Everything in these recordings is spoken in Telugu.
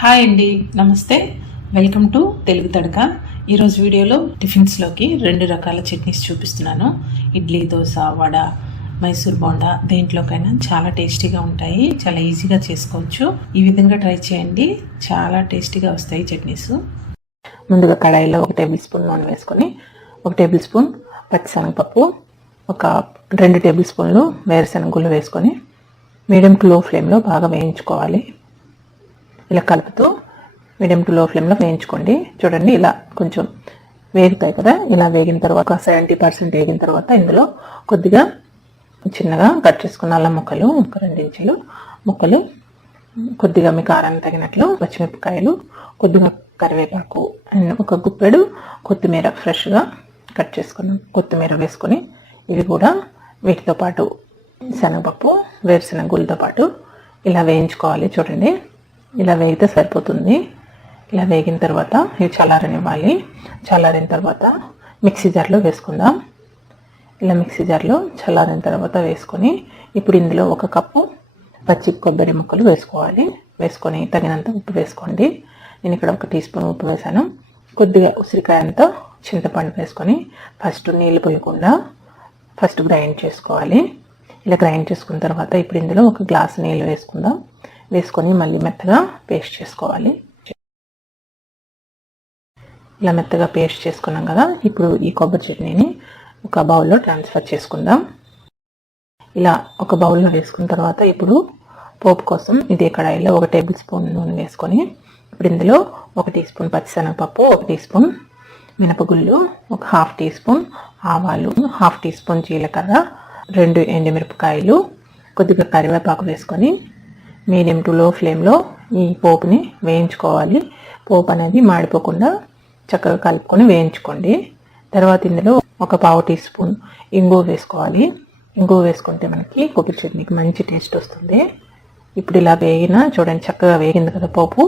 హాయ్ అండి, నమస్తే. Welcome to Telugu Thadaka. ఈరోజు వీడియోలో టిఫిన్స్లోకి 2 రకాల చట్నీస్ చూపిస్తున్నాను. ఇడ్లీ, దోశ, వడ, మైసూర్ బోండా, దేంట్లోకైనా చాలా టేస్టీగా ఉంటాయి. చాలా ఈజీగా చేసుకోవచ్చు. ఈ విధంగా ట్రై చేయండి, చాలా టేస్టీగా వస్తాయి చట్నీస్. ముందుగా కడాయిలో 1 టేబుల్ స్పూన్ నూనె వేసుకొని 1 టేబుల్ స్పూన్ పచ్చిశనగపప్పు, ఒక 2 టేబుల్ స్పూన్లు వేరుశనగ గుళ్ళు వేసుకొని మీడియం టు లో ఫ్లేమ్లో బాగా వేయించుకోవాలి. ఇలా కలుపుతూ మీడియం టు లో ఫ్లేమ్లో వేయించుకోండి. చూడండి, ఇలా కొంచెం వేగుతాయి కదా. ఇలా వేగిన తర్వాత 70% వేగిన తర్వాత ఇందులో కొద్దిగా చిన్నగా కట్ చేసుకున్న అల్లం ముక్కలు, ఒక 2 ఇంచులు ముక్కలు, కొద్దిగా మీ కారాన్ని తగినట్లు పచ్చిమిరపకాయలు, కొద్దిగా కరివేపాకు అండ్ ఒక గుప్పెడు కొత్తిమీర ఫ్రెష్గా కట్ చేసుకున్నాం. కొత్తిమీర వేసుకొని ఇవి కూడా వీటితో పాటు శనగపప్పు, వేరుశనగ గుళ్ళతో పాటు ఇలా వేయించుకోవాలి. చూడండి, ఇలా వేగితే సరిపోతుంది. ఇలా వేగిన తర్వాత ఇవి చల్లారనివ్వాలి. చల్లారిన తర్వాత మిక్సీ జార్లో వేసుకుందాం. ఇలా మిక్సీ జార్లో చల్లారిన తర్వాత వేసుకొని ఇప్పుడు ఇందులో 1 కప్పు పచ్చి కొబ్బరి ముక్కలు వేసుకోవాలి. వేసుకొని తగినంత ఉప్పు వేసుకోండి. నేను ఇక్కడ 1 టీ స్పూన్ ఉప్పు వేసాను. కొద్దిగా ఉసిరికాయంతా చింతపండు వేసుకొని ఫస్ట్ నీళ్ళు పోయకుండా ఫస్ట్ గ్రైండ్ చేసుకోవాలి. ఇలా గ్రైండ్ చేసుకున్న తర్వాత ఇప్పుడు ఇందులో 1 గ్లాసు నీళ్ళు వేసుకుందాం. వేసుకొని మళ్ళీ మెత్తగా పేస్ట్ చేసుకోవాలి. ఇలా మెత్తగా పేస్ట్ చేసుకున్నాం కదా. ఇప్పుడు ఈ కొబ్బరి చట్నీని ఒక బౌల్లో ట్రాన్స్ఫర్ చేసుకుందాం. ఇలా ఒక బౌల్లో వేసుకున్న తర్వాత ఇప్పుడు పోపు కోసం ఇదే కడాయిలో 1 టేబుల్ స్పూన్ నూనె వేసుకొని ఇప్పుడు ఇందులో 1 టీ స్పూన్ పచ్చిశనగపప్పు, 1 టీ స్పూన్ మినపగుళ్ళు, ఒక 1/2 టీ స్పూన్ ఆవాలు, 1/2 టీ స్పూన్ జీలకర్ర, 2 ఎండుమిరపకాయలు, కొద్దిగా కరివేపాకు వేసుకొని మీడియం టు లో ఫ్లేమ్లో ఈ పోపుని వేయించుకోవాలి. పోపు అనేది మాడిపోకుండా చక్కగా కలుపుకొని వేయించుకోండి. తర్వాత ఇందులో ఒక 1/2 టీ స్పూన్ ఇంగువ వేసుకోవాలి. ఇంగువ వేసుకుంటే మనకి కొబ్బరి చట్నీకి మంచి టేస్ట్ వస్తుంది. ఇప్పుడు ఇలా చూడండి, చక్కగా వేగింది కదా పోపు.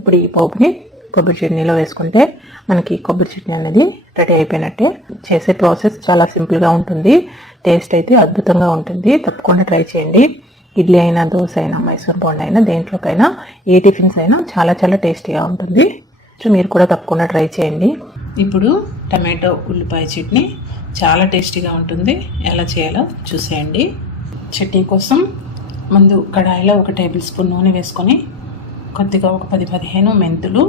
ఇప్పుడు ఈ పోపుని కొబ్బరి చట్నీలో వేసుకుంటే మనకి కొబ్బరి చట్నీ అనేది రెడీ అయిపోయినట్టే. చేసే ప్రాసెస్ చాలా సింపుల్గా ఉంటుంది. టేస్ట్ అయితే అద్భుతంగా ఉంటుంది. తప్పకుండా ట్రై చేయండి. ఇడ్లీ అయినా, దోశ అయినా, మైసూర్ బోండా అయినా, దేంట్లోకైనా ఏ టిఫిన్స్ అయినా చాలా చాలా టేస్టీగా ఉంటుంది. సో మీరు కూడా తప్పకుండా ట్రై చేయండి. ఇప్పుడు టమాటో ఉల్లిపాయ చట్నీ చాలా టేస్టీగా ఉంటుంది. ఎలా చేయాలో చూసేయండి. చట్నీ కోసం ముందు కడాయిలో 1 టేబుల్ స్పూన్ నూనె వేసుకొని కొద్దిగా ఒక 10-15 మెంతులు,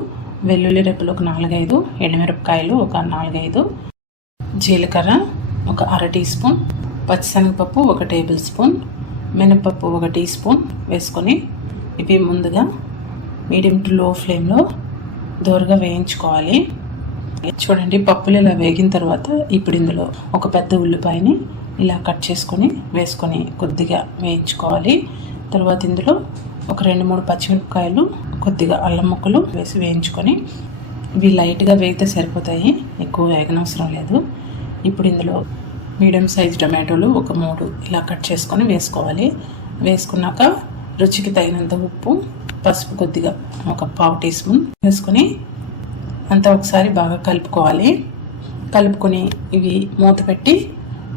వెల్లుల్లి రెప్పలు ఒక 4-5, ఎండుమిరపకాయలు ఒక 4-5, జీలకర్ర ఒక 1/2 టీ స్పూన్, పచ్చిశనగపప్పు 1 టేబుల్ స్పూన్, మినపప్పు 1 టీ స్పూన్ వేసుకొని ఇవి ముందుగా మీడియం టు లో ఫ్లేమ్లో దోరగా వేయించుకోవాలి. చూడండి, పప్పులు ఇలా వేగిన తర్వాత ఇప్పుడు ఇందులో ఒక పెద్ద ఉల్లిపాయని ఇలా కట్ చేసుకొని వేసుకొని కొద్దిగా వేయించుకోవాలి. తర్వాత ఇందులో ఒక 2-3 పచ్చిమిరపకాయలు, కొద్దిగా అల్లం ముక్కలు వేసి వేయించుకొని ఇవి లైట్గా వేగితే సరిపోతాయి, ఎక్కువ వేగనవసరం లేదు. ఇప్పుడు ఇందులో మీడియం సైజ్ టమాటోలు ఒక 3 ఇలా కట్ చేసుకొని వేసుకోవాలి. వేసుకున్నాక రుచికి తగినంత ఉప్పు, పసుపు కొద్దిగా ఒక 1/2 టీ స్పూన్ వేసుకొని అంతా ఒకసారి బాగా కలుపుకోవాలి. కలుపుకొని ఇవి మూత పెట్టి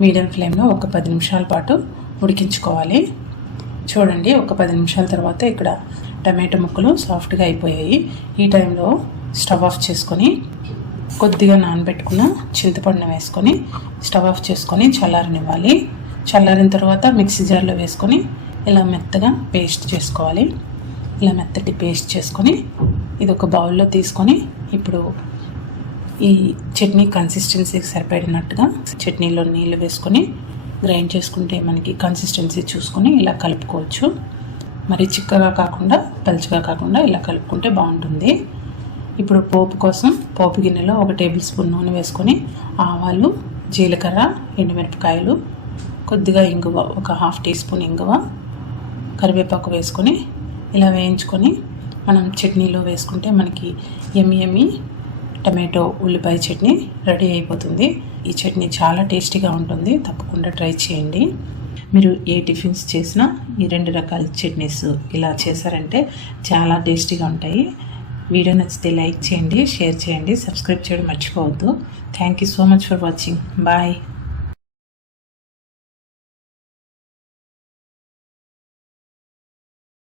మీడియం ఫ్లేమ్లో ఒక 10 నిమిషాల పాటు ఉడికించుకోవాలి. చూడండి, ఒక 10 నిమిషాల తర్వాత ఇక్కడ టమాటో ముక్కలు సాఫ్ట్గా అయిపోయాయి. ఈ టైంలో స్టవ్ ఆఫ్ చేసుకొని కొద్దిగా నానబెట్టుకున్న చింతపండు వేసుకొని స్టవ్ ఆఫ్ చేసుకొని చల్లారనివ్వాలి. చల్లారిన తర్వాత మిక్సీ జార్లో వేసుకొని ఇలా మెత్తగా పేస్ట్ చేసుకోవాలి. ఇలా మెత్తటి పేస్ట్ చేసుకొని ఇది ఒక బౌల్లో తీసుకొని ఇప్పుడు ఈ చట్నీ కన్సిస్టెన్సీకి సరిపడినట్టుగా చట్నీలో నీళ్ళు వేసుకొని గ్రైండ్ చేసుకుంటే మనకి కన్సిస్టెన్సీ చూసుకొని ఇలా కలుపుకోవచ్చు. మరి చిక్కగా కాకుండా పలుచగా కాకుండా ఇలా కలుపుకుంటే బాగుంటుంది. ఇప్పుడు పోపు కోసం పోపు గిన్నెలో 1 టేబుల్ స్పూన్ నూనె వేసుకొని ఆవాలు, జీలకర్ర, ఎండుమిరపకాయలు, కొద్దిగా ఇంగువ ఒక 1/2 టీ స్పూన్ ఇంగువ, కరివేపాకు వేసుకొని ఇలా వేయించుకొని మనం చట్నీలో వేసుకుంటే మనకి ఎమ్మి టమాటో ఉల్లిపాయ చట్నీ రెడీ అయిపోతుంది. ఈ చట్నీ చాలా టేస్టీగా ఉంటుంది. తప్పకుండా ట్రై చేయండి. మీరు ఏ టిఫిన్స్ చేసినా ఈ 2 రకాల చట్నీస్ ఇలా చేశారంటే చాలా టేస్టీగా ఉంటాయి. వీడియో నచ్చితే లైక్ చేయండి, షేర్ చేయండి, సబ్స్క్రైబ్ చేయడం మర్చిపోవద్దు. Thank you so much for watching. Bye.